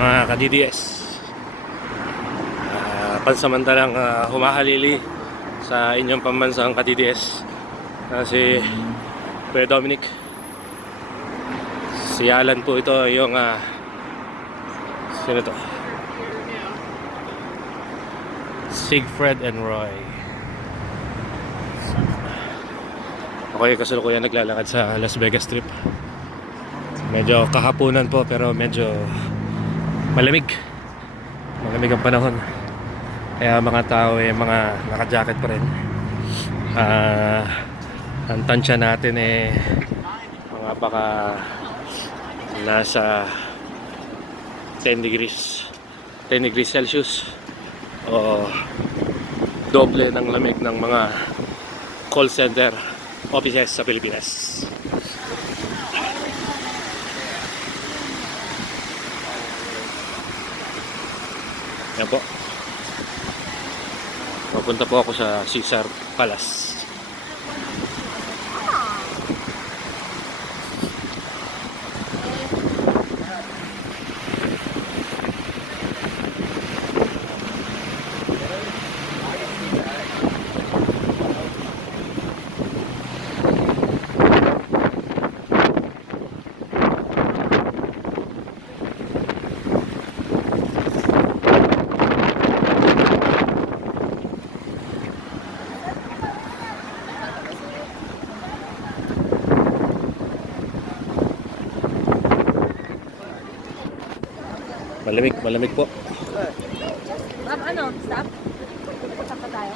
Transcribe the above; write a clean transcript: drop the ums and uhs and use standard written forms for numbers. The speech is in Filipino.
mga ka-DDS. Pansamantalang humahalili sa inyong pambansang ka-DDS si Kuya Dominic. Si Alan po ito, yung sino to? Siegfried and Roy. Okay, kasalukuyan naglalakad sa Las Vegas Strip. Medyo kahapunan po pero medyo malamig ang panahon, kaya mga tao mga naka-jacket pa rin. Ang tansya natin mga baka nasa 10 degrees Celsius o doble ng lamig ng mga call center offices sa Pilipinas. Yan po. Papunta po ako sa Caesar Palace. Malamig po. Stop? Punta pa tayo.